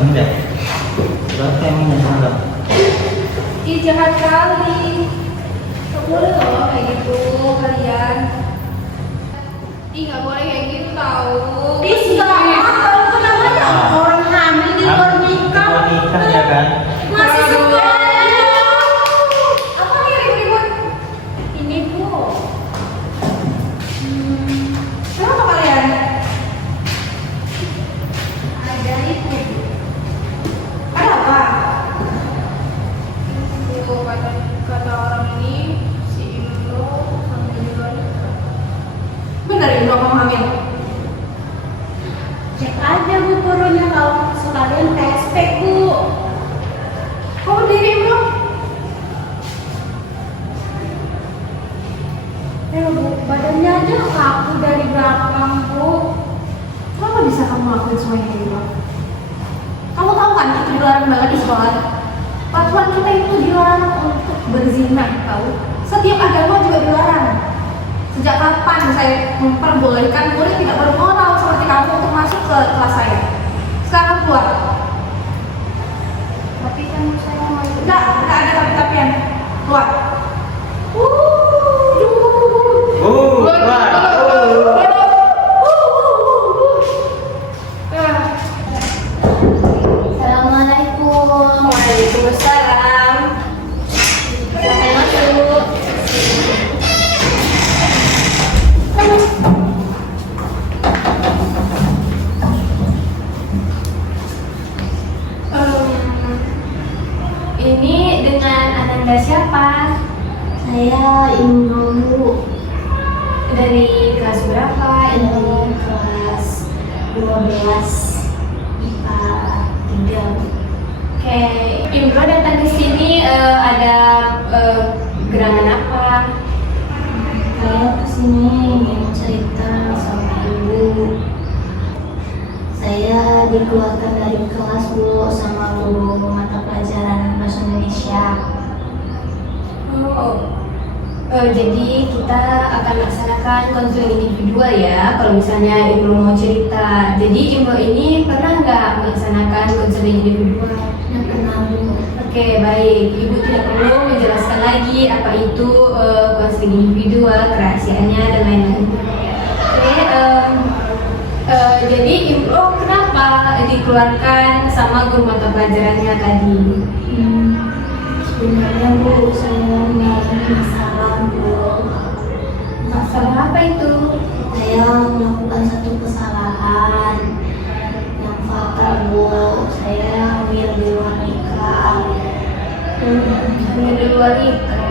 Amin ya. Berapa yang minyak malam? Ih, jahat kali. Gak boleh loh kayak gitu kalian. Ih, gak boleh kayak gitu tau. Ih, enggak mau. Itu namanya orang hamil di luar nikah. Luar nikah ya kan? Masih suka. Apa nih ribut-ribut? Ini Bu. Kenapa kalian? Ada itu. Ada apa? Tuh, kata orang ini si Indro hamil di luar nikah. Bener Indro kamu hamil? Cek aja Bu turunnya kalau sekalian TSP Bu. Kamu diri Indro? Bu, badannya aja kaku dari belakang Bu. Kenapa bisa kamu lakuin semua ini Indro? Kamu tahu kan itu dilarang banget di sekolah. Peraturan kita itu dilarang untuk berzina, tahu? Setiap agama juga dilarang. Sejak kapan saya memperbolehkan murid tidak bermoral seperti kamu untuk masuk ke kelas saya? Sekarang keluar. Tapi kan saya mau ikut. Enggak ada tapi-tapian. Keluar. Assalamualaikum. Waalaikumsalam. Silakan masuk. Ini dengan Ananda siapa? Saya Indro Dari kelas berapa? dari kelas 12 IPA 3. Oke, Indro datang ke sini ada gerangan apa? Saya kesini ingin cerita sama Ibu. Saya dikeluarkan dari kelas Bu sama guru mata pelajaran bahasa Indonesia. Jadi kita akan laksanakan konseling individual ya. Kalau misalnya Indro mau cerita, jadi Indro ini pernah nggak melaksanakan konseling individual? Tidak pernah Bu. Oke, baik. Ibu tidak perlu menjelaskan lagi apa itu konseling individual, kerahasiaannya dan lain-lain. Oke, jadi Indro kenapa dikeluarkan sama guru mata pelajarannya tadi? Sebenarnya Bu, saya mengalami masalah Bu. Masalah apa itu? Saya melakukan satu kesalahan yang fatal Bu. Saya hamil di luar nikah. Hamil di luar nikah.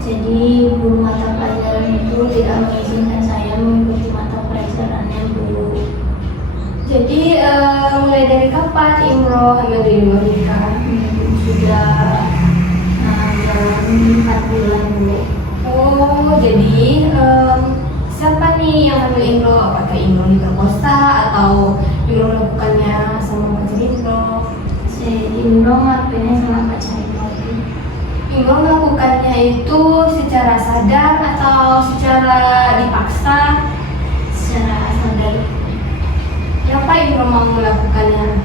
Jadi guru mata pelajaran itu tidak mengizinkan saya mengikuti mata pelajarannya Bu. Jadi mulai dari kapan Indro hamil di luar nikah? Sudah jalan 4 bulan Bu. Oh, jadi siapa nih yang hamil Indro? Apakah Indro diperkosa atau Indro melakukannya sama pacar Indro? Saya Indro ngelakuinnya sama pacar Indro. Indro melakukannya itu secara sadar atau secara dipaksa? Secara sadar. Kenapa Indro mau melakukannya?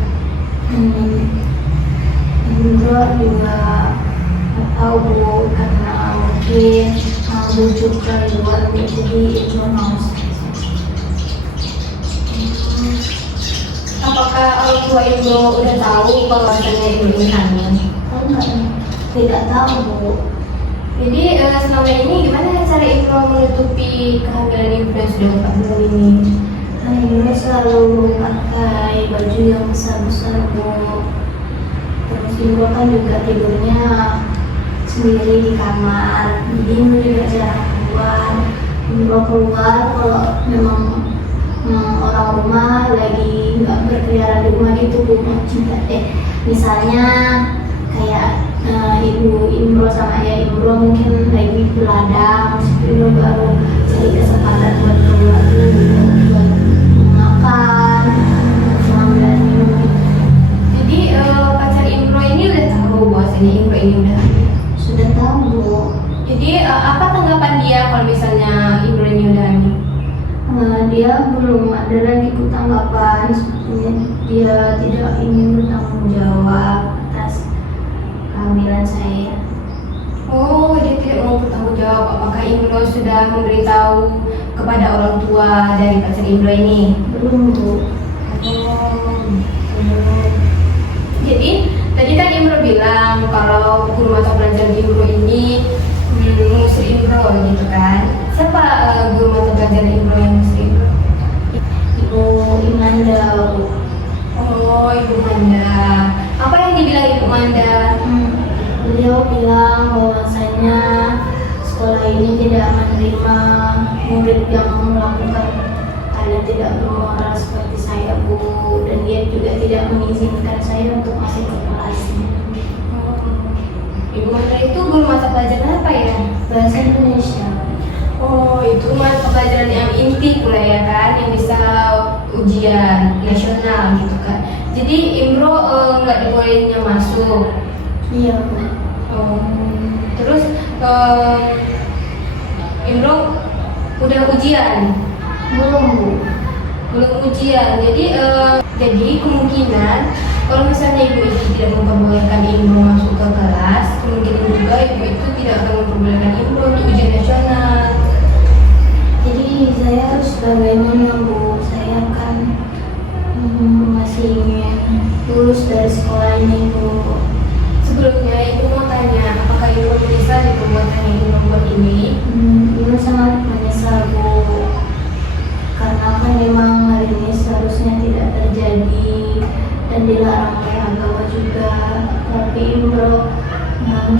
Indro juga nggak tahu Bu, karena mungkin bujuk ke luar Bu, jadi Indro mau. Apakah orang tua Indro udah tahu kalau misalnya Indro ini hamil? Tidak tahu Bu. Jadi selama ini gimana cara Indro menutupi kehamilan Indro yang sudah 4 bulan ini? Indro selalu pakai baju yang besar-besar Bu. Terus Indro kan juga tidurnya sendiri di kamar, jadi Indro juga jarang keluar. Indro keluar kalau memang orang rumah lagi nggak berkeliaran di rumah gitu Bu. Misalnya kayak ibu Indro sama ayah Indro mungkin lagi beladang, Indro baru cari kesempatan buat keluar dulu buat makan, mengambil minum. Jadi pacar Indro ini udah tahu bahwasanya Indro ini udah hamil? Sudah tahu Bu. Jadi apa tanggapan dia kalau misalnya Indro ini udah hamil? Dia belum belum ada lagi tanggapan. Sepertinya dia tidak ingin bertanggung jawab atas kehamilan saya. Oh, dia tidak mau bertanggung jawab. Apakah Imro sudah memberitahu kepada orang tua dari pacar Imro ini? Belum, Bu. Oh, belum. Jadi tadi kan Imro bilang kalau guru mata pelajaran Imro ini mengusir Imro gitu kan? Siapa guru mata pelajaran Imro yang mengusir Imro? Ibu Imanda, Bu. Oh, Ibu Manda. Apa yang dibilang Ibu Manda? Beliau bilang bahwasanya sekolah ini tidak menerima murid yang melakukan hal yang tidak bermoral seperti saya, Bu. Dan dia juga tidak mengizinkan saya untuk masuk ke kelasnya. Ibu Manda itu guru mata pelajaran apa ya? Bahasa Indonesia. Oh, itu mata pelajaran yang inti pula ya kan, yang bisa ujian nasional gitu kan. Jadi Imro nggak dibolehinnya masuk. Iya, Bu. Oh, terus Imro udah ujian? Belum, Bu. Belum ujian. Jadi kemungkinan kalau misalnya ibu itu tidak memperbolehkan Imro masuk ke kelas, kemungkinan juga ibu itu tidak akan memperbolehkan Imro untuk ujian nasional. Jadi saya harus bagaimana, Bu? Saya kan masih ingin lulus dari sekolah ini, Bu. Sebelumnya ibu mau tanya, apakah ibu menyesal di perbuatan yang ibu buat ini? Ibu sangat menyesal, Bu. Karena kan memang hal ini seharusnya tidak terjadi dan dilarang oleh agama juga. Tapi Imro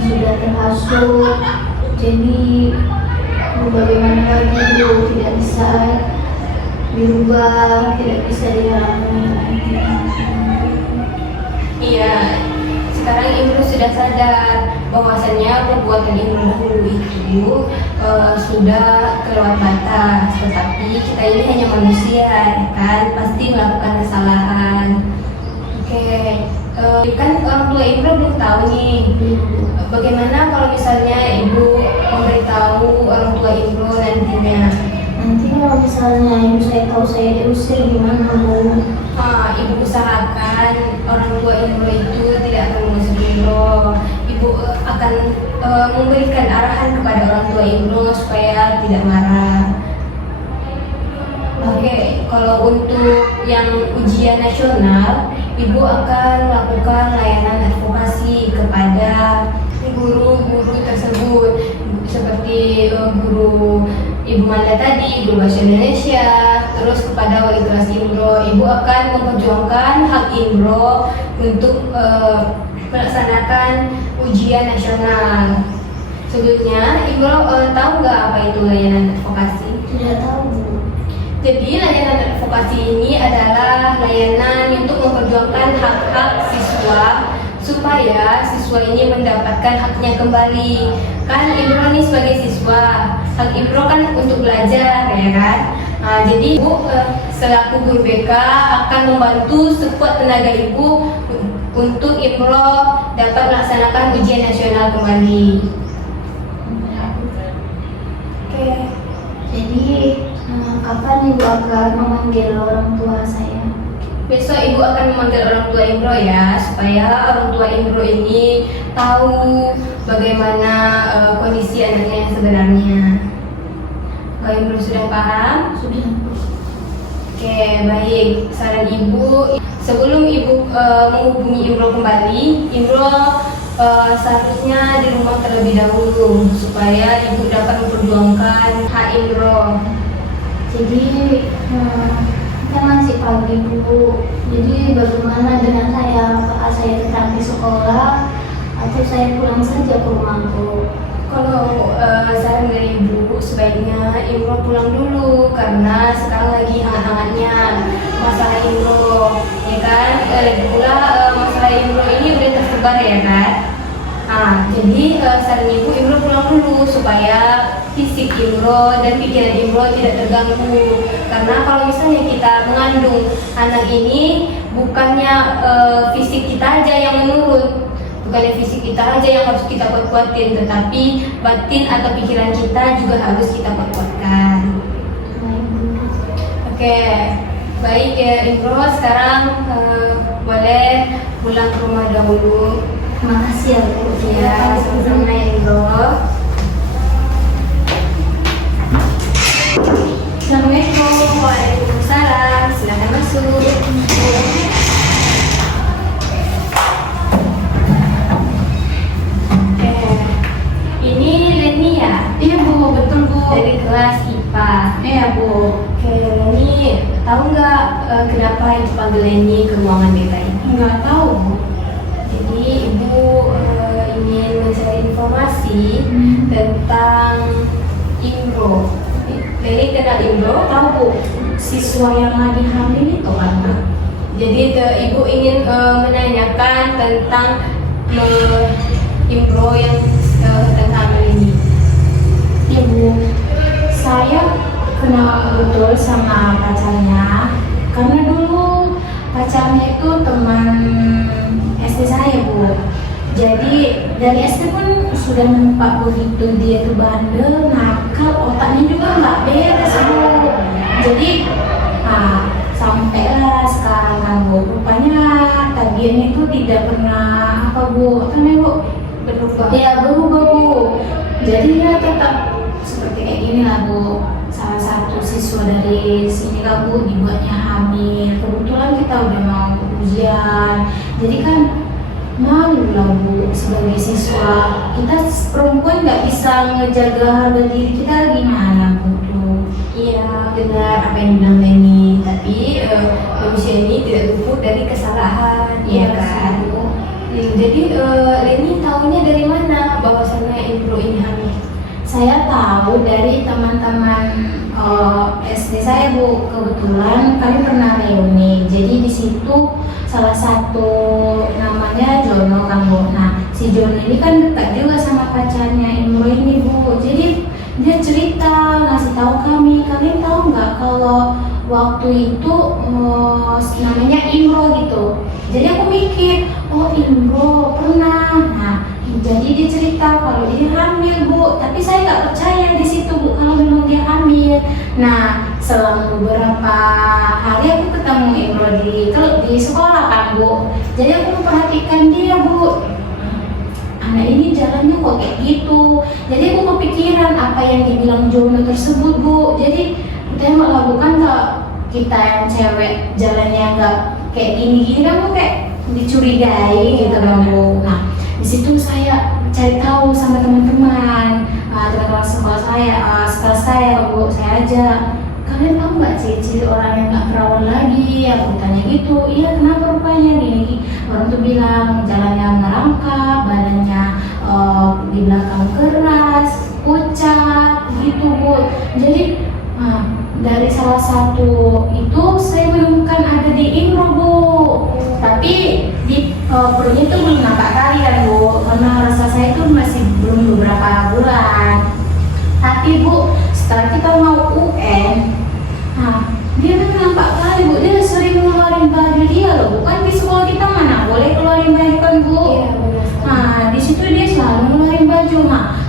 sudah terhasut. Jadi bagaimana lagi, Bu? Tidak bisa dirubah, tidak bisa dihalangi. Iya, sekarang Imro sudah sadar bahwasannya perbuatan Imro dahulu itu sudah kelewat batas. Tetapi kita ini hanya manusia, ya kan? Pasti melakukan kesalahan. Oke, kan orang tua Imro belum tahu nih. Bagaimana kalau misalnya ibu memberitahu orang tua Imro nantinya? Nanti kalau misalnya ibu saya tahu saya diusir gimana, Bu? Ibu usahakan orang tua Imro itu tidak akan mengusir Imro. Ibu akan memberikan arahan kepada orang tua Imro supaya tidak marah. Oke, kalau untuk yang ujian nasional, ibu akan melakukan layanan advokasi kepada guru-guru tersebut, seperti guru Ibu Manda tadi, guru bahasa Indonesia, terus kepada wali kelas Imro. Ibu akan memperjuangkan hak Imro untuk melaksanakan ujian nasional. Sebelumnya, Imro tahu nggak apa itu layanan advokasi? Tidak tahu, Bu. Jadi layanan advokasi ini adalah layanan untuk memperjuangkan hak-hak siswa supaya siswa ini mendapatkan haknya kembali. Kan Imro ini sebagai siswa, hak Imro kan untuk belajar, ya kan? Jadi Ibu selaku guru BK akan membantu sekuat tenaga Ibu untuk Imro dapat melaksanakan ujian nasional kembali. Oke. Jadi kapan Ibu akan memanggil orang tua saya? Besok Ibu akan memanggil orang tua Imro ya, supaya orang tua Imro ini tahu bagaimana kondisi anaknya yang sebenarnya. Kalau Imro sudah paham? Sudah. Oke, baik. Saran Ibu, sebelum Ibu menghubungi Imro kembali, Imro seharusnya di rumah terlebih dahulu supaya Ibu dapat memperjuangkan hak Imro. Jadi kan masih pagi, Bu. Jadi bagaimana dengan saya? Apakah saya tetap di sekolah atau saya pulang saja ke rumahku? Kalau saran dari Ibu, sebaiknya Imro pulang dulu karena sekarang lagi hangat-hangatnya masalah Imro, ya kan? Lagi pula masalah Imro ini udah tersebar, ya kan? Jadi saran Ibu, Imro pulang dulu supaya fisik Imro dan pikiran Imro tidak terganggu. Karena kalau misalnya kita mengandung anak ini, bukannya fisik kita aja yang menurun, bukannya fisik kita aja yang harus kita kuat-kuatin, tetapi batin atau pikiran kita juga harus kita kuat-kuatkan. Oke, baik ya Indro, sekarang boleh pulang ke rumah dahulu. Terima kasih ya Bu. Ya, sama-sama ya Indro. Assalamualaikum. Waalaikumsalam. Silakan masuk. Ini Leni ya? Iya Bu, betul Bu. Dari kelas IPA. Iya Bu. Oke, Leni, tahu nggak kenapa Ibu panggil Leni ke ruangan beta ini? Nggak tahu Bu. Jadi Ibu ingin mencari informasi tentang Imro. Leni kenal Imro? Tahu Bu, siswa yang lagi hamil itu kan Bu. Jadi Ibu ingin menanyakan tentang Imro yang tentang hamil ini. Iya Bu, saya kenal betul sama pacarnya karena dulu pacarnya itu teman SD saya Bu. Jadi dari SD pun sudah nampak begitu dia tuh bandel, nakal, otaknya juga nggak beres Bu. Jadi sampailah sekarang kan Bu, rupanya tagihannya itu tidak pernah apa Bu, apa Bu? Berubah. Ya berubah Bu. Jadi ya tetap seperti kayak gini lah Bu. Salah satu siswa dari sini lah Bu dibuatnya hamil. Kebetulan kita udah mau ujian. Jadi kan malu lah Bu sebagai siswa. Kita perempuan nggak bisa ngejaga harga diri kita gimana Bu tuh. Iya, benar apa yang bilang Leni. Tapi manusia ini tidak luput dari kesalahan, Iya ya kan? Bu. Jadi Leni tahunya dari mana bahwasannya Imro ini hamil? Saya tahu dari teman-teman SD saya Bu. Kebetulan kami pernah reuni. Jadi di situ salah satu namanya Jono kan Bu. Nah si Jono ini kan dekat juga sama pacarnya Imro ini Bu. Jadi dia cerita ngasih tahu kami. Kalian tahu nggak kalau waktu itu namanya Imro gitu. Jadi aku mikir, oh Imro pernah. Nah jadi dia cerita kalau dia hamil Bu, tapi saya nggak percaya di situ Bu kalau memang dia hamil. Nah selang beberapa hari aku ketemu Imro di sekolah kan Bu. Jadi aku memperhatikan dia Bu. Anak ini jalannya kok kayak gitu. Jadi aku kepikiran apa yang dibilang Jono tersebut Bu. Jadi tengoklah bukan nggak kita yang cewek jalannya nggak kayak gini-gini kan Bu, kayak dicurigai gitu kan Bu. Nah di situ saya cari tahu sama teman-teman teman-teman sekolah saya Bu. Saya ajak, kalian tahu nggak ciri-ciri orang yang nggak perawan lagi? Aku tanya gitu. Iya kenapa rupanya gini? Orang tuh bilang jalannya merangkak, badannya di belakang keras, pucat gitu Bu. Jadi dari salah satu itu saya menemukan ada di Imro Bu. Tapi di perutnya itu belum nampak kali kan Bu, karena rasa saya itu masih belum beberapa bulan. Tapi Bu setelah kita mau UN, dia memang nampak kali Bu. Dia sering ngeluarin baju dia loh. Bukan di sekolah kita mana boleh keluarin baju kan Bu. Iya, benar. Di situ dia selalu ngeluarin baju.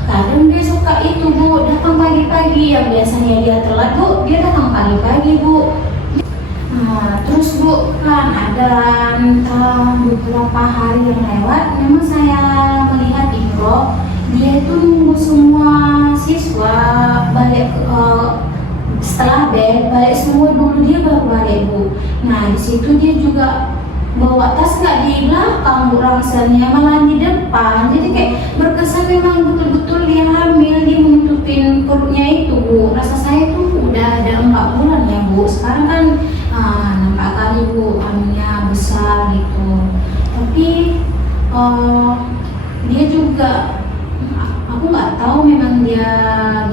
Kadang dia suka itu Bu, datang pagi-pagi. Yang biasanya dia telat Bu, dia datang pagi-pagi Bu. Terus Bu kan ada entah beberapa hari yang lewat, memang saya melihat Imro dia itu nunggu semua siswa balik setelah balik semua dulu dia baru balik Bu. Nah di situ dia juga bawa tas nggak di belakang Bu rangselnya, malah di depan. Jadi kayak berkesan memang betul-betul dia hamil, dia menutupin perutnya itu Bu. Rasa saya tuh udah ada 4 bulan ya Bu. Sekarang kan nampak kali Bu hamilnya besar gitu. Tapi dia juga aku nggak tahu memang dia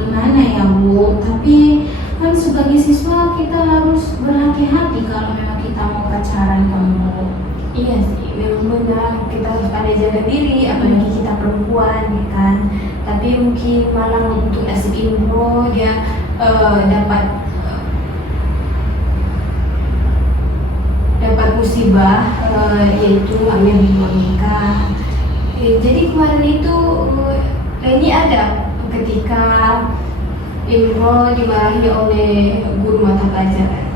gimana ya Bu. Tapi kan sebagai siswa kita harus berhati-hati kalau memang kita mau pacaran kan Bu. Iya sih, memang benar kita harus pada jaga diri, apalagi kita perempuan ya kan. Tapi mungkin malah untuk nasib Imro dia dapat musibah yaitu hamil di luar nikah. Jadi kemarin itu Leni ada ketika Imro dimarahi oleh guru mata pelajaran.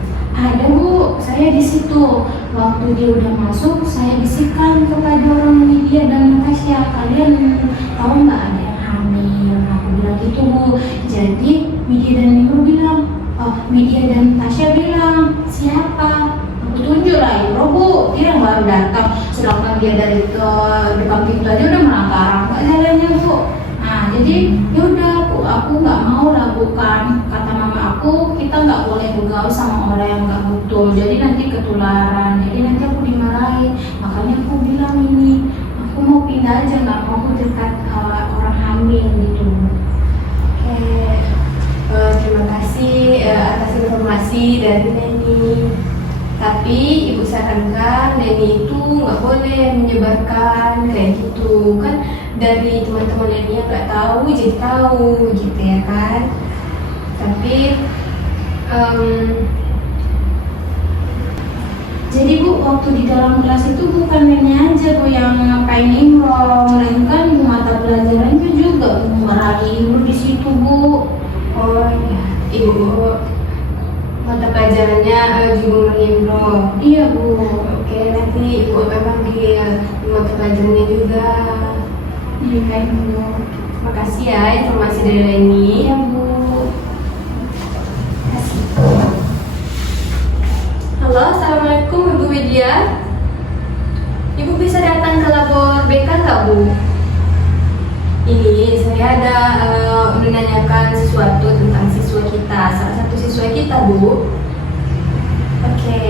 Ada Bu, saya di situ. Waktu dia udah masuk, saya bisikkan kepada orang Lydia dan Natasha, kalian tahu nggak ada yang hamil? Aku bilang gitu Bu. Jadi Widya dan Imro bilang, Widya dan Tasya bilang, siapa? Aku tunjuk lah Imro Bu, dia yang baru datang. Sedangkan dia dari ke depan pintu aja udah melanggar nggak jalannya Bu. Nah jadi yaudah aku nggak mau lah, bukan kata mama aku, kita nggak boleh bergaul sama orang yang nggak betul, jadi nanti ketularan, jadi nanti aku dimarahin. Makanya aku bilang ini, aku mau pindah aja, nggak mau aku dekat orang hamil gitu. Terima kasih atas informasi dari Neni. Tapi ibu sarankan Neni itu nggak boleh menyebarkan kayak gitu kan, dari teman-teman Neni yang nggak tahu jadi tahu gitu ya kan. Tapi Jadi Bu, waktu di dalam kelas itu bukan Neni aja Bu yang ngapain Imro, melainkan Bu mata pelajarannya juga Bu marahin Imro di situ Bu. oh ya, ibu mata pelajarannya juga mengimbau. Iya Bu. Oke, nanti ibu akan panggil mata pelajarannya juga. Iya Bu. Makasih ya informasi dari Neni. Iya Bu. Halo, assalamualaikum Ibu Widya. Ibu bisa datang ke labor BK nggak Bu? Ini saya ada menanyakan sesuatu tentang siswa kita, salah satu siswa kita Bu. Oke,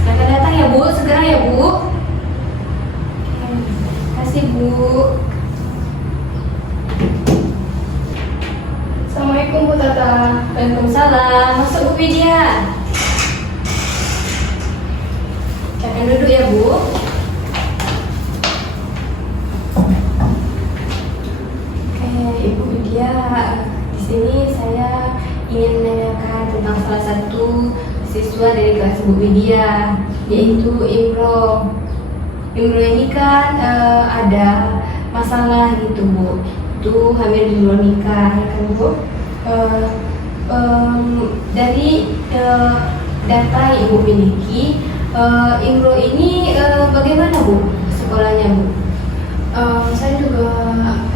silakan datang ya Bu, segera ya Bu. Oke, terima kasih Bu. Assalamualaikum Bu Tata. Waalaikumsalam. Masuk Bu Widya. Silakan duduk ya Bu. Oke, Ibu Widya, di sini saya ingin menanyakan tentang salah satu siswa dari kelas Bu Widya, yaitu Imro. Imro ini kan ada masalah gitu Bu, itu hamil di luar nikah ya kan Bu. Dari data yang Ibu miliki, Imro ini bagaimana Bu sekolahnya Bu? Saya juga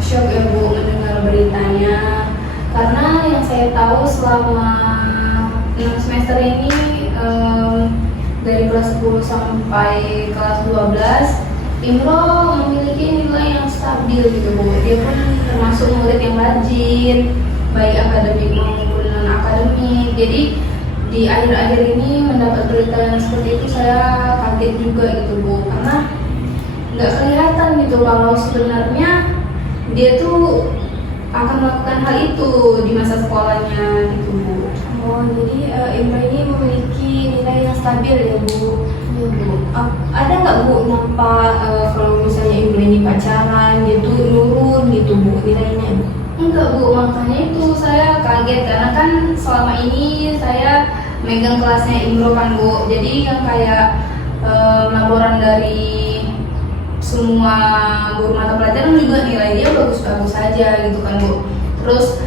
shock ya Bu mendengar beritanya, karena yang saya tahu selama 6 semester ini dari kelas 10 sampai kelas 12 Imro memiliki nilai yang stabil gitu Bu. Dia pun termasuk murid yang rajin, baik akademik maupun non akademik. Jadi di akhir-akhir ini mendapat berita yang seperti itu saya kaget juga gitu Bu, karena nggak kelihatan gitu kalau sebenarnya dia tuh akan melakukan hal itu di masa sekolahnya gitu Bu. Oh, jadi Imro ini memiliki nilai yang stabil ya Bu. Iya Bu. Ada nggak Bu nampak kalau misalnya Imro ini pacaran dia tuh nurun gitu Bu nilainya Bu? Enggak Bu, makanya itu saya kaget karena kan selama ini saya megang kelasnya Imro kan Bu. Jadi yang kayak laporan dari semua guru mata pelajaran juga nilai dia bagus-bagus saja gitu kan Bu. Terus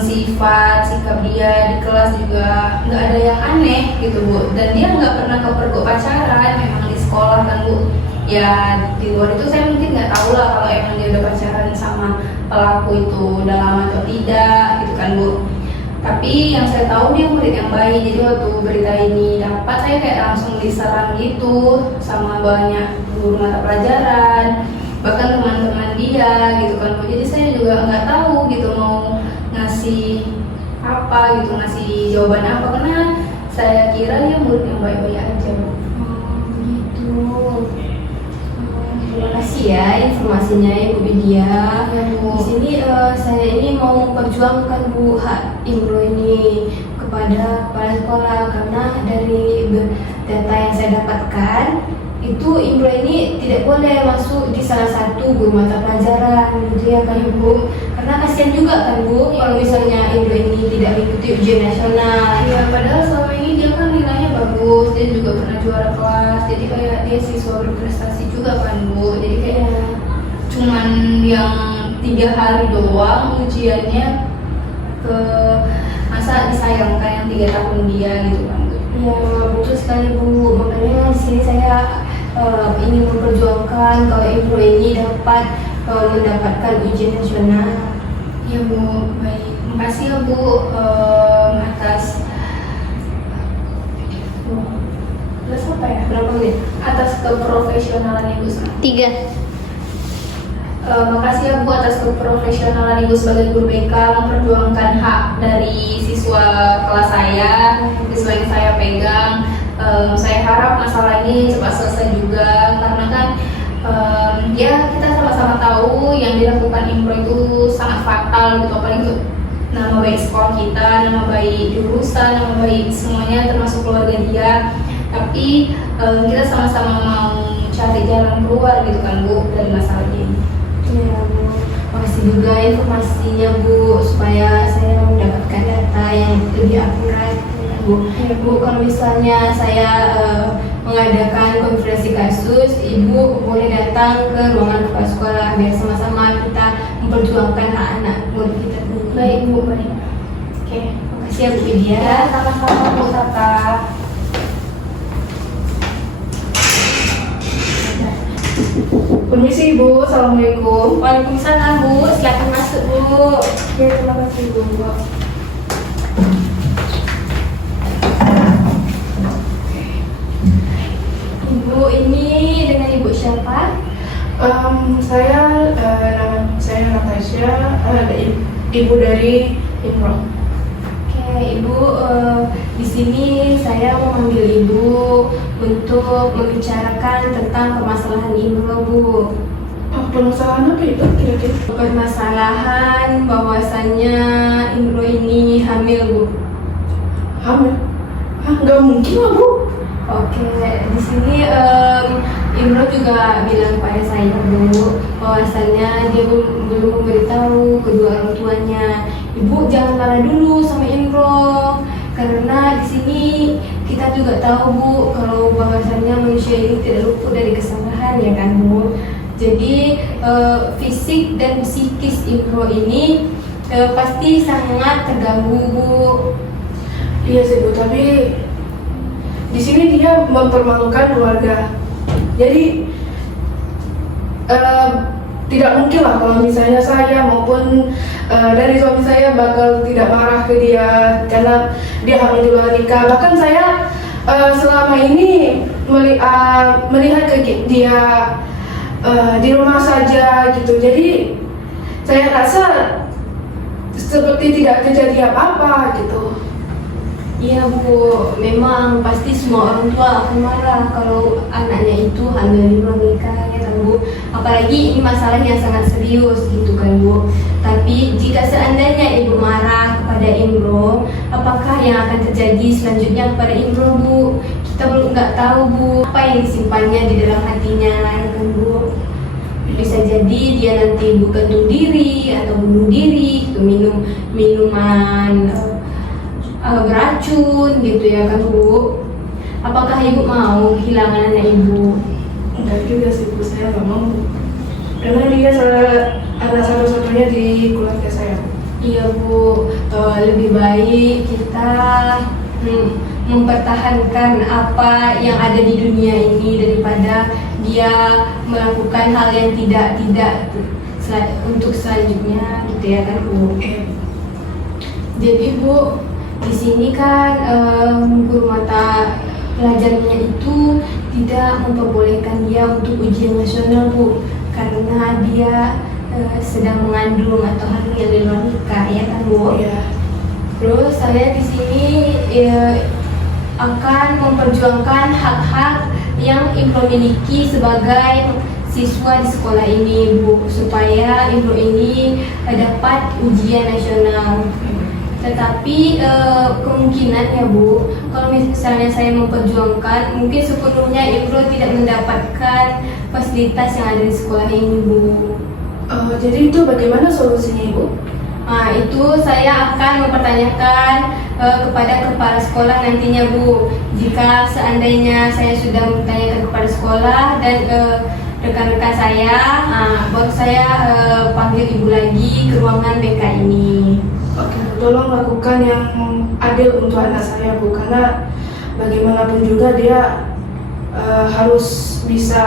sifat, sikap dia di kelas juga nggak ada yang aneh gitu Bu. Dan dia nggak pernah kepergok pacaran, memang di sekolah kan Bu. Ya di luar itu saya mungkin nggak tahu lah kalau emang dia udah pacaran sama pelaku itu udah lama atau tidak gitu kan Bu. Tapi yang saya tahu dia murid yang baik, jadi waktu berita ini dapat saya kayak langsung diserang gitu sama banyak guru mata pelajaran, bahkan teman-teman dia gitu kan Bu. Jadi saya juga nggak tahu gitu mau ngasih apa gitu, ngasih jawaban apa, karena saya kira dia murid yang baik-baik aja Bu. Gitu. Terima kasih ya informasinya Ibu Widya. Ya, Bu. Di sini saya ini mau perjuangkan Bu hak Imro ini kepada kepala sekolah, karena dari data yang saya dapatkan itu Imro ini tidak boleh masuk di salah satu guru mata pelajaran gitu ya kan Bu. Karena kasihan juga kan Bu kalau misalnya Imro ini tidak mengikuti ujian nasional. Ya padahal selama ini dia kan nilainya bagus, dia juga pernah juara kelas, jadi kayak dia siswa berprestasi juga kan Bu. Jadi kayak cuman yang 3 hari doang ujiannya, ke masa disayangkan yang 3 tahun dia gitu kan Bu. Ya betul sekali Bu, makanya di sini saya ingin memperjuangkan kalau Ibu ini dapat mendapatkan ujian nasional. Ya Bu, baik. Makasih ya Bu atas Terus apa ya? Berapa menit? atas keprofesionalan Ibu. 3. Makasih ya Bu atas keprofesionalan Ibu sebagai guru BK memperjuangkan hak dari siswa kelas saya, siswa yang saya pegang. Saya harap masalah ini cepat selesai juga karena kan ya kita sama-sama tahu yang dilakukan Imro itu sangat fatal gitu, apalagi untuk nama baik sekolah kita, nama baik jurusan, nama baik semuanya termasuk keluarga dia. Tapi kita sama-sama mau cari jalan keluar gitu kan Bu dari masalah ini. Ya Bu, makasih juga informasinya Bu, supaya saya mendapatkan data yang lebih akurat ya Bu. Ya Bu, kalau misalnya saya mengadakan konferensi kasus, Ibu boleh datang ke ruangan kepala sekolah biar sama-sama kita memperjuangkan hak anak murid kita Bu. Baik Bu, baik. Oke, makasih ya Bu Widya. Ya, sama-sama Bu Tata. Permisi Bu, Assalamualaikum. Waalaikumsalam Bu, silakan masuk Bu. Ya, terima kasih Bu. Ibu ini dengan Ibu siapa? Saya nama saya Natasha, ibu dari Imro. Oke, Ibu, di sini saya memanggil Ibu untuk membicarakan tentang permasalahan Imro, Bu. Permasalahan apa itu kira-kira? Permasalahan bahwasannya Imro ini hamil, Bu. Hamil? Nggak mungkin lah Bu. Oke, di sini Imro juga bilang pada saya Bu, bahwasannya dia belum memberitahu kedua orang tuanya. Ibu jangan marah dulu sama Imro, karena di sini kita juga tahu Bu kalau bahwasannya manusia ini tidak luput dari kesalahan ya kan Bu. Jadi fisik dan psikis Imro ini pasti sangat terganggu Bu. Iya sih Bu, tapi di sini dia mempermalukan keluarga. Jadi tidak mungkin lah kalau misalnya saya maupun dari suami saya bakal tidak marah ke dia karena dia hamil di luar nikah. Bahkan saya selama ini melihat ke dia di rumah saja gitu. Jadi saya rasa seperti tidak terjadi apa-apa gitu. Iya Bu, memang pasti semua orang tua akan marah kalau anaknya itu hamil di luar nikah ya kan Bu. Apalagi ini masalah yang sangat serius gitu kan Bu. Tapi jika seandainya Ibu marah kepada Imro, apakah yang akan terjadi selanjutnya kepada Imro Bu? Kita belum nggak tahu Bu apa yang disimpannya di dalam hatinya ya kan Bu. Bisa jadi dia nanti gantung diri atau bunuh diri, gitu, minum minuman beracun gitu ya kan Bu. Apakah Ibu mau kehilangan anak Ibu? Enggak juga sih Bu, saya nggak mau. Karena dia anak satu-satunya di keluarga saya. Iya Bu, lebih baik kita mempertahankan apa yang ada di dunia ini daripada dia melakukan hal yang tidak untuk selanjutnya gitu ya kan Bu. Jadi Bu, di sini kan guru mata pelajarannya itu tidak memperbolehkan dia untuk ujian nasional Bu, karena dia sedang mengandung atau hamil di luar nikah ya kan Bu. Iya. Terus saya di sini akan memperjuangkan hak-hak yang Imro miliki sebagai siswa di sekolah ini Bu, supaya Imro ini dapat ujian nasional. Tetapi kemungkinan ya Bu, kalau misalnya saya memperjuangkan, mungkin sepenuhnya Imro tidak mendapatkan fasilitas yang ada di sekolah ini Bu. Jadi itu bagaimana solusinya Ibu? Nah, itu saya akan mempertanyakan kepada kepala sekolah nantinya Bu. Jika seandainya saya sudah mempertanyakan kepada sekolah dan rekan-rekan saya, baru saya panggil Ibu lagi ke ruangan BK ini. Oke, tolong lakukan yang adil untuk anak saya Bu, karena bagaimanapun juga dia harus bisa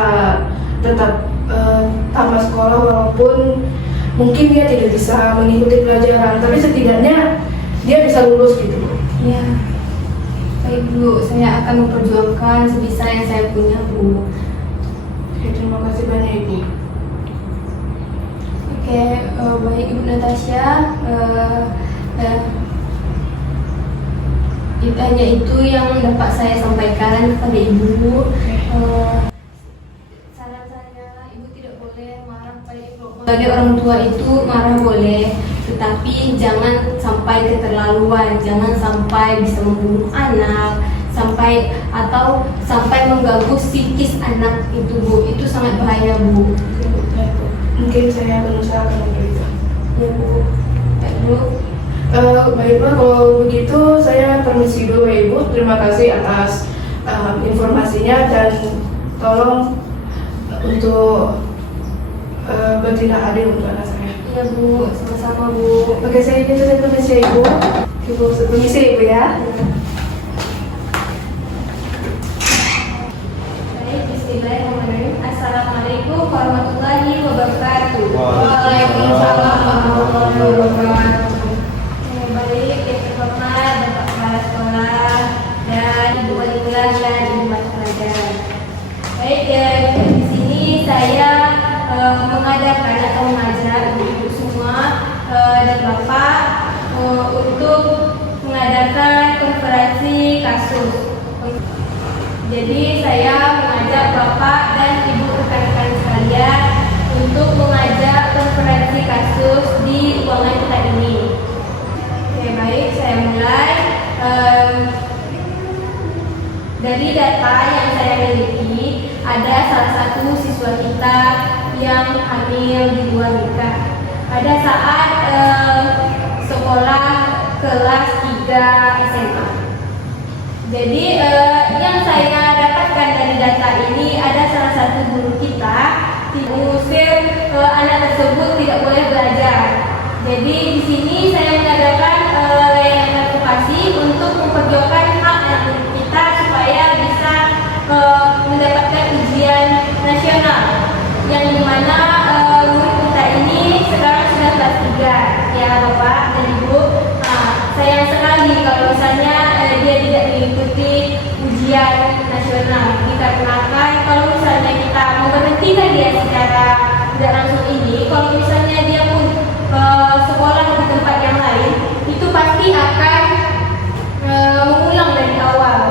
tetap tamat sekolah walaupun mungkin dia tidak bisa mengikuti pelajaran, tapi setidaknya dia bisa lulus gitu. Ya, baik Bu, saya akan memperjuangkan sebisa yang saya punya Bu. Oke, terima kasih banyak Ibu. Oke, baik Ibu Natasha, hanya itu yang dapat saya sampaikan kepada Ibu. Saran saya, Ibu tidak boleh marah pada Ibu. Sebagai orang tua itu marah boleh, tetapi jangan sampai keterlaluan, jangan sampai bisa membunuh anak, sampai mengganggu psikis anak itu Bu. Itu sangat bahaya Bu. Mungkin saya akan usahakan untuk itu. Ya Bu. Baik Bu. Baiklah, kalau begitu saya permisi dulu ya Ibu. Terima kasih atas informasinya dan tolong untuk bertindak adil untuk anak saya. Iya Bu, sama-sama Bu. Oke, saya permisi ya Ibu. Ibu permisi ya, Ibu ya. Baik, bismillahirrahmanirrahim. Assalamualaikum warahmatullahi wabarakatuh. Waalaikumsalam warahmatullahi wabarakatuh. Baik, yang terhormat Bapak Kepala Sekolah dan Ibu Wali Kelas dan Ibu Mata Pelajaran. Baik, di sini saya mengajak ibu-ibu semua dan Bapak untuk mengadakan konferensi kasus. Jadi saya mengajak Bapak dan Ibu rekan-rekan sekalian untuk mengajak konferensi kasus di ruangan kita ini. Oke, baik, saya mulai. Dari data yang saya miliki, ada salah satu siswa kita yang hamil di luar nikah. Pada saat sekolah kelas 3 SMA. Jadi yang saya dapatkan dari data ini, ada salah satu guru kita mengusir anak tersebut tidak boleh belajar. Jadi di sini saya mengadakan layanan advokasi untuk memperjuangkan hak anak kita supaya bisa mendapatkan ujian nasional, yang dimana murid kita ini sekarang sudah kelas 3 ya Bapak dan Ibu. Sayang sekali kalau misalnya dia tidak mengikuti ujian nasional, dikarenakan kalau misalnya kita memberhentikan dia secara tidak langsung ini, kalau misalnya dia pun sekolah di tempat yang lain, itu pasti akan mengulang dari awal.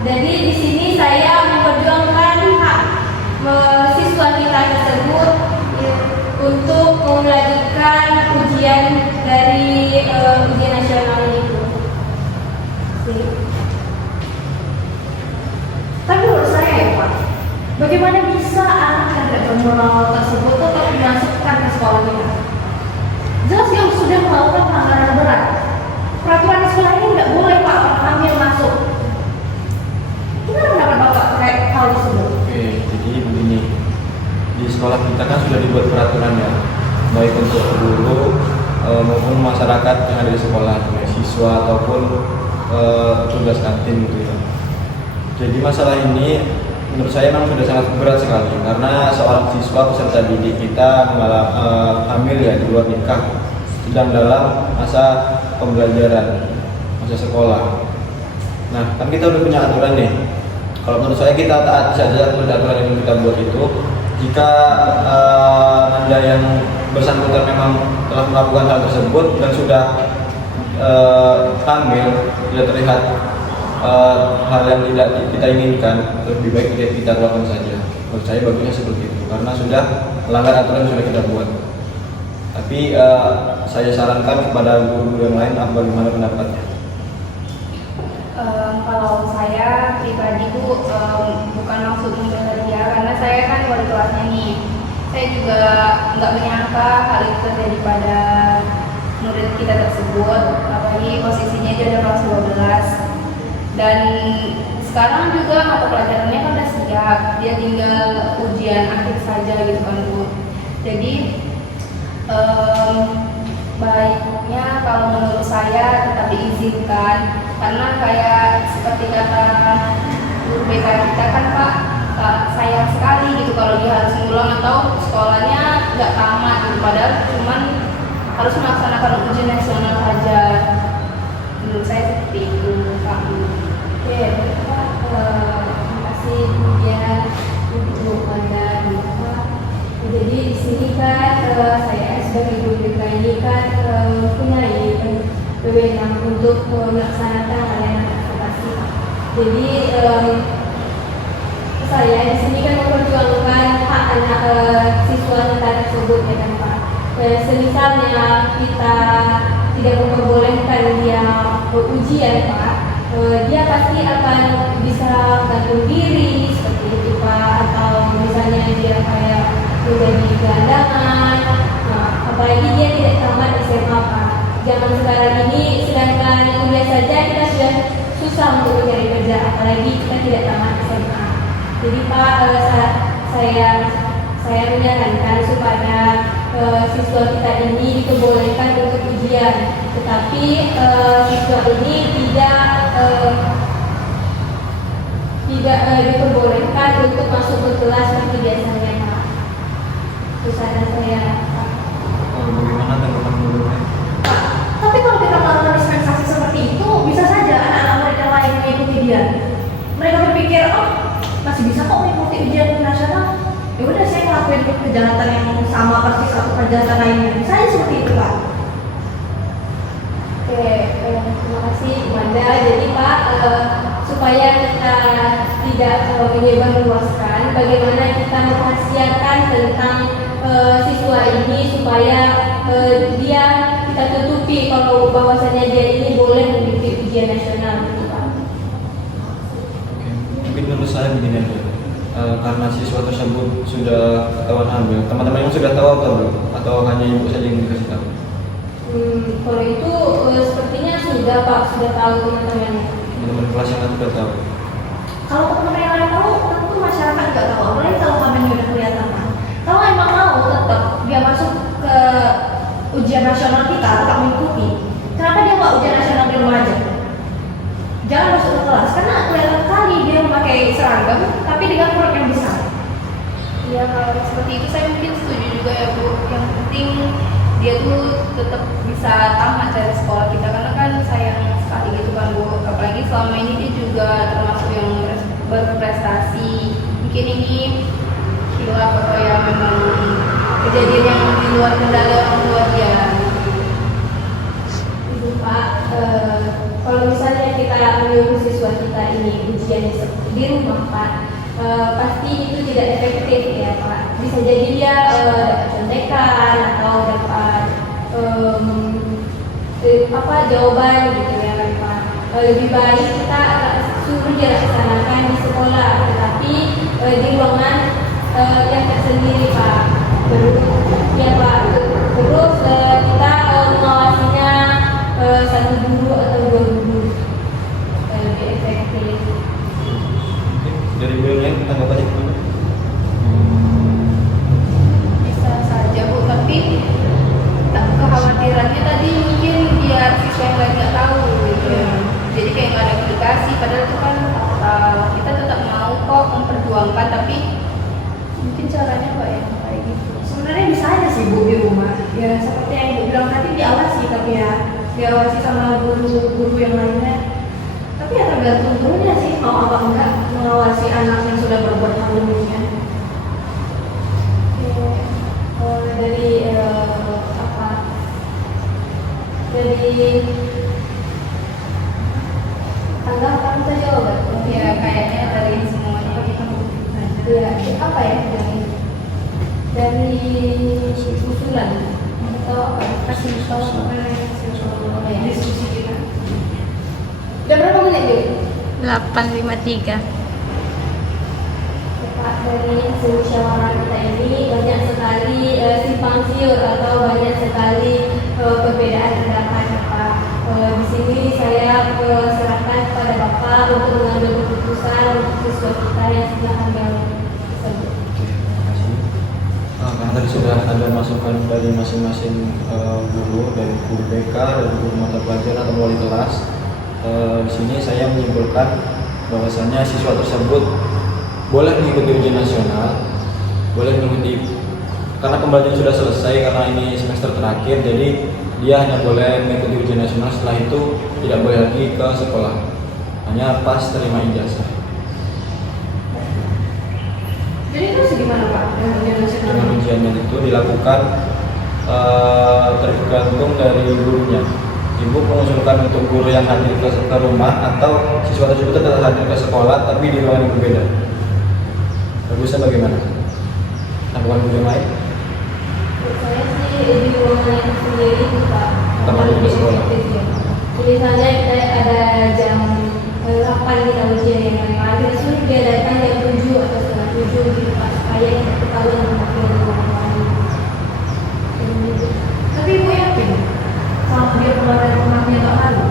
Jadi di sini saya memperjuangkan hak siswa kita tersebut untuk melanjutkan ujian dari ujian nasional itu. Tapi menurut saya ya Pak, bagaimana bisa anak yang tidak bermoral tersebut tetap dimasukkan ke sekolah kita? Jelas dia sudah melakukan pelanggaran berat. Peraturan sekolah ini tidak boleh Pak orang hamil masuk. Gimana pendapat Bapak terkait hal tersebut? Oke, jadi begini. Di sekolah kita kan sudah dibuat peraturan ya, baik untuk guru maupun masyarakat yang ada di sekolah, baik siswa ataupun tugas kantin gitu ya. Jadi masalah ini menurut saya memang sudah sangat berat sekali, karena seorang siswa peserta didik kita hamil ya di luar nikah, sedang dalam masa pembelajaran, masa sekolah. Nah, kan kita udah punya aturan nih. Kalau menurut saya kita taat saja kepada aturan yang kita buat itu. Jika Anda yang bersangkutan memang telah melakukan hal tersebut dan sudah hamil, tidak terlihat hal yang tidak kita inginkan, lebih baik kita keluarkan saja. Menurut saya bagusnya seperti itu, karena sudah melanggar aturan yang sudah kita buat. Tapi saya sarankan kepada guru-guru yang lain, bagaimana pendapatnya? Kalau saya pribadi Bu, bukan maksud membela dia, karena saya kan wali kelasnya nih. Saya juga nggak menyangka hal itu terjadi pada murid kita tersebut, apalagi posisinya dia udah kelas 12. Dan sekarang juga mata pelajarannya kan udah siap, dia tinggal ujian akhir saja gitu kan Bu. Jadi baiknya kalau menurut saya tetap diizinkan karena kayak seperti kata guru BK kita kan Pak, sayang sekali gitu kalau dia harus ngulang atau sekolahnya nggak tamat gitu, padahal cuman harus melaksanakan ujian nasional saja. Menurut saya seperti itu Pak. Oke, baik Pak. Terima kasih kemudian untuk pada Bapak. Jadi di sini kan saya sebagai guru BK ini kan punya wewenang untuk melaksanakan layanan advokasi. Jadi saya di sini kan memperjuangkan hak anak siswa kita tersebut ya kan Pak. Semisalnya kita tidak memperbolehkan dia berujian Pak, dia pasti akan bisa gantung diri seperti itu Pak, atau misalnya dia kayak menjadi gelandangan. Nah, apalagi dia tidak tamat SMA Pak. Zaman sekarang ini sedangkan kuliah saja kita sudah susah untuk mencari kerja, apalagi kita tidak tamat SMA. Jadi Pak, saya menyarankan supaya siswa kita ini diperbolehkan untuk ujian, tetapi siswa ini tidak diperbolehkan untuk masuk ke kelas seperti biasanya Pak. Itu saran saya Pak. Bagaimana tanggapan menurutnya? Pak, tapi kalau kita melakukan dispensasi seperti itu, bisa saja anak-anak mereka lain mengikuti dia. Mereka berpikir, oh masih bisa kok mengikuti ujian nasional. Ya udah saya ngelakuin kejahatan yang sama persis atau kejahatan lainnya. Bisa aja seperti itu Pak. Oke, terima kasih Wanda. Jadi Pak, supaya kita tidak menyebarluaskan, bagaimana kita merahasiakan tentang siswa ini supaya dia kita tutupi kalau bahwasannya dia ini boleh mengikuti ujian nasional gitu Pak. Oke, mungkin menurut saya begini aja. Karena siswa tersebut sudah ketahuan hamil, teman-teman yang sudah tahu atau belum? Atau hanya ibu saja yang dikasih tahu? Kalau itu sepertinya sudah Pak, sudah tahu teman-temannya. Teman-teman kelas yang lain sudah tahu. Kalau teman-teman yang lain tahu, tentu masyarakat juga tahu. Apalagi kalau kamennya udah kelihatan Pak. Kalau emang mau tetap dia masuk ke ujian nasional kita, tetap mengikuti. Kenapa dia nggak ujian nasional di rumah aja? Jangan masuk ke kelas, karena kelihatan kali dia memakai seragam, tapi dengan perut yang besar. Ya kalau seperti itu saya mungkin setuju juga ya Bu. Yang penting dia tuh tetap bisa tamat dari sekolah kita, karena kan sayang sekali gitu kan Bu. Apalagi selama ini dia juga termasuk yang berprestasi. Mungkin ini hilaf atau ya memang kejadian yang di luar kendali orang tua dia. Ibu Pak, kalau misalnya kita menyuruh siswa kita ini ujian di rumah Pak, pasti itu tidak efektif ya Pak. Bisa jadi dia dapat contekan atau dapat jawaban gitu ya Pak. Lebih baik kita suruh dia laksanakan di sekolah, tetapi di ruangan yang tersendiri Pak. Ya Pak. Terus kita mengawasinya satu guru atau dua guru, lebih efektif. Dari beliau lain tanggapannya gimana? Bisa saja Bu, tapi kekhawatirannya tadi mungkin biar siswa yang lain nggak tahu gitu ya. Jadi kayak nggak ada komunikasi, padahal itu kan kita tetap mau kok memperjuangkan, tapi mungkin caranya Pak ya kayak gitu. Sebenarnya bisa aja sih Bu di rumah. Ya seperti yang Ibu bilang tadi, diawasi, tapi ya diawasi sama guru-guru yang lainnya. Tapi ya tergantung gurunya sih mau apa enggak mengawasi anak yang sudah berbuat hal demikian. Dari tanggapan atau jawaban? Ya kayaknya dari semuanya kita Ya, apa ya dari usulan atau apa? Kasih usulan diskusi kita. Udah berapa menit Dewi? 8:53. Pak, dari musyawarah kita ini banyak sekali simpang siur atau banyak sekali perbedaan pendapat Pak. Di sini saya serahkan kepada Bapak untuk mengambil keputusan untuk siswa kita yang sudah hamil tersebut. Oke, terima kasih. Karena tadi sudah ada masukan dari masing-masing guru, dari guru BK, dari guru mata pelajaran atau wali kelas. Di sini saya menyimpulkan bahwasannya siswa tersebut boleh mengikuti ujian nasional, boleh mengikuti karena pembelajaran sudah selesai karena ini semester terakhir, jadi dia hanya boleh mengikuti ujian nasional. Setelah itu tidak boleh lagi ke sekolah, hanya pas terima ijazah. Jadi terus gimana Pak dengan ujian nasional? Dengan ujiannya itu dilakukan tergantung dari gurunya. Ibu mengusulkan untuk guru yang hadir ke rumah atau siswa tersebut tetap hadir ke sekolah tapi di ruangan yang berbeda. Bagusnya bagaimana? Lakukan guru yang lain? Saya sih di ruangan yang sendiri tuh Pak. Tetap hadir ke sekolah. Tulisannya kita ada jam 8 kita ujian yang lain. Kita suruh dia datang jam 7 atau setengah 7 gitu Pak, supaya kita ketahuan memakai ruangan lain. Tapi Ibu yakin kalau dia rumahnya nggak malu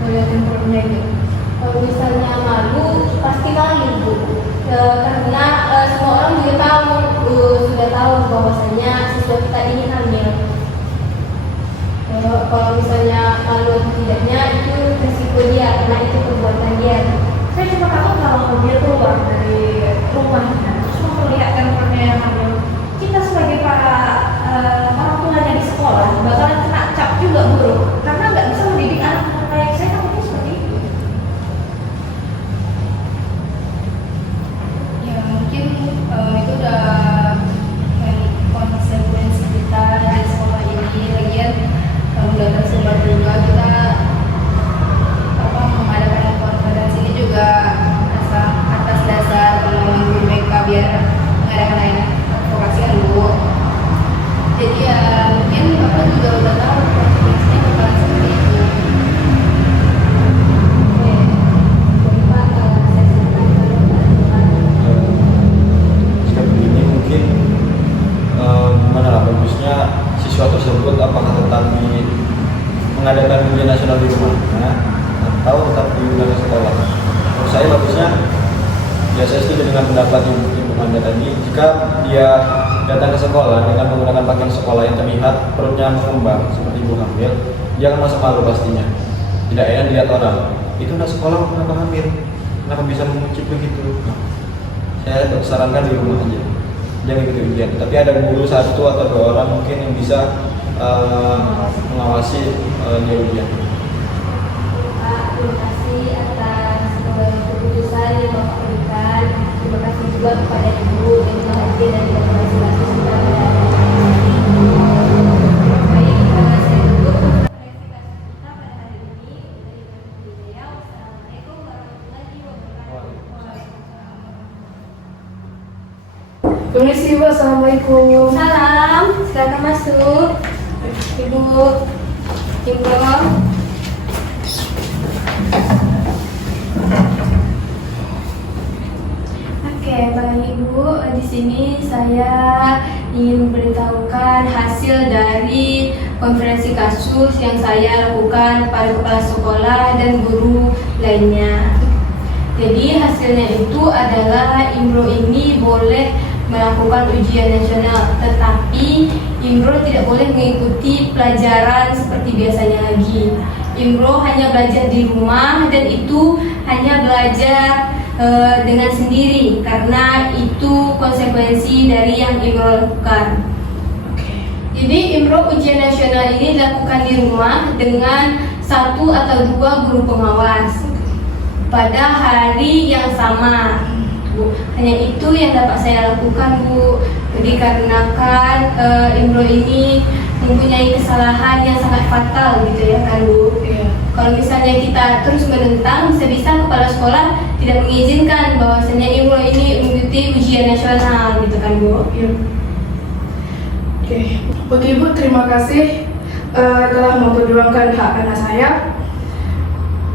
ngeliatin perutnya ini? Kalau misalnya malu, pasti malu Bu. Karena semua orang juga tahu, sudah tahu bahwasanya siswa kita ini hamil. Kalau misalnya malu atau tidaknya itu resiko dia, karena itu perbuatan dia. Saya cuma takut kalau dia keluar dari rumahnya terus memperlihatkan perutnya yang hamil. Kita sebagai para orang tuanya di sekolah bakalan kena cap juga guru karena nggak bisa mendidik anak dengan baik. Saya takutnya seperti itu. Ya mungkin itu udah konsekuensi kita di sekolah ini. Lagian udah tersebar juga, kita mengadakan konferensi ini juga atas dasar pengalaman guru BK biar mengadakan advokasi yang dulu. Jadi ya mungkin Bapak juga udah tahu konsekuensinya bakalan seperti itu. Jika begini mungkin gimana lah bagusnya siswa tersebut apakah tetap mengadakan ujian nasional di rumahnya atau tetap diundang ke sekolah. Menurut saya bagusnya, ya saya setuju dengan pendapat Ibu Manda tadi, jika dia datang ke sekolah dengan menggunakan pakaian sekolah yang terlihat perutnya mengembang seperti ibu hamil, dia akan merasa malu pastinya. Tidak enak dilihat orang, itu anak sekolah kenapa hamil, kenapa bisa mengucip begitu. Saya sarankan di rumah aja, jangan ikut ujian. Tapi ada guru 1 atau 2 orang mungkin yang bisa mengawasi dia ujian. Pak, terima kasih atas keputusan yang Bapak berikan. Terima kasih juga kepada Ibu yang bahagia dan tidak berhasil sudah berada. Baik, saya tutup klarifikasi kita pada hari ini. Wassalamualaikum warahmatullahi wabarakatuh. Permisi Bu, Assalamualaikum. Salam, silakan masuk. Ibu, Oke, Bapak Ibu, di sini saya ingin memberitahukan hasil dari konferensi kasus yang saya lakukan pada kepala sekolah dan guru lainnya. Jadi hasilnya itu adalah Imro ini boleh melakukan ujian nasional, tetapi Imro tidak boleh mengikuti pelajaran seperti biasanya lagi. Imro hanya belajar di rumah dan itu hanya belajar dengan sendiri karena itu konsekuensi dari yang Imro lakukan. Jadi Imro ujian nasional ini dilakukan di rumah dengan 1 atau 2 guru pengawas pada hari yang sama. Bu, hanya itu yang dapat saya lakukan Bu, dikarenakan Imro ini mempunyai kesalahan yang sangat fatal gitu ya kan Bu. Kalau misalnya kita terus menentang, bisa-bisa kepala sekolah tidak mengizinkan bahwasanya Imro ini mengikuti ujian nasional gitu kan Bu. Oke, buat Ibu terima kasih telah memperjuangkan hak anak saya.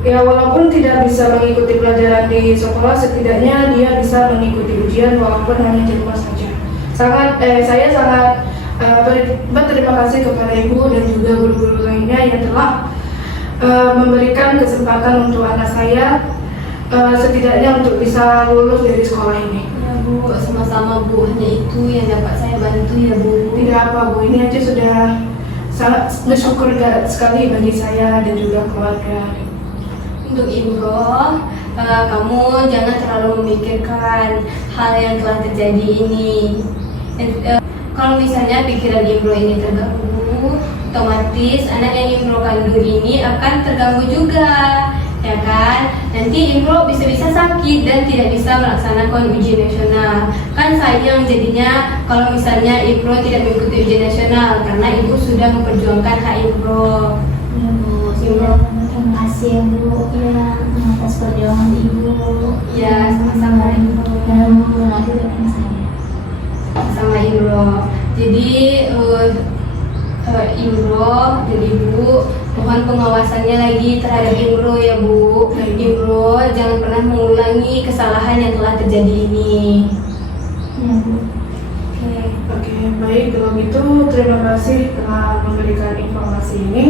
Ya walaupun tidak bisa mengikuti pelajaran di sekolah, setidaknya dia bisa mengikuti ujian walaupun hanya di rumah saja. Saya sangat berterima kasih kepada Ibu dan juga guru-guru lainnya yang telah memberikan kesempatan untuk anak saya setidaknya untuk bisa lulus dari sekolah ini. Ya Bu, sama-sama Bu, hanya itu yang dapat saya bantu ya Bu. Tidak apa Bu, ini aja sudah sangat bersyukur sekali bagi saya dan juga keluarga. Untuk Imroh, kamu jangan terlalu memikirkan hal yang telah terjadi ini. Kalau misalnya pikiran Imroh ini terganggu, otomatis anak yang Imroh kandung ini akan terganggu juga, ya kan? Nanti Imroh bisa-bisa sakit dan tidak bisa melaksanakan ujian nasional. Kan sayang jadinya kalau misalnya Imroh tidak mengikuti ujian nasional karena Ibu sudah memperjuangkan hak Imroh. Ya Bu, terima kasih ya Bu ya atas perjuangan Ibu. Ya, sama-sama Ibu. Dan mengakhirkan saya. Sama Imroh. Jadi Imroh dan Ibu mohon pengawasannya lagi terhadap Imroh ya Bu. Imroh jangan pernah mengulangi kesalahan yang telah terjadi ini. Ya Bu. Oke, baik kalau gitu terima kasih telah memberikan informasi ini.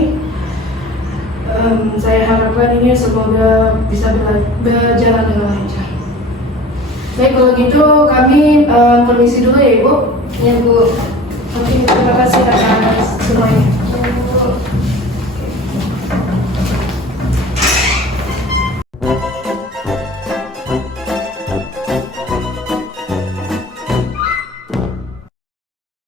Saya harapkan ini semoga bisa berjalan dengan lancar. Baik kalau gitu kami permisi dulu ya Ibu. Ya Bu. Oke, terima kasih atas semuanya.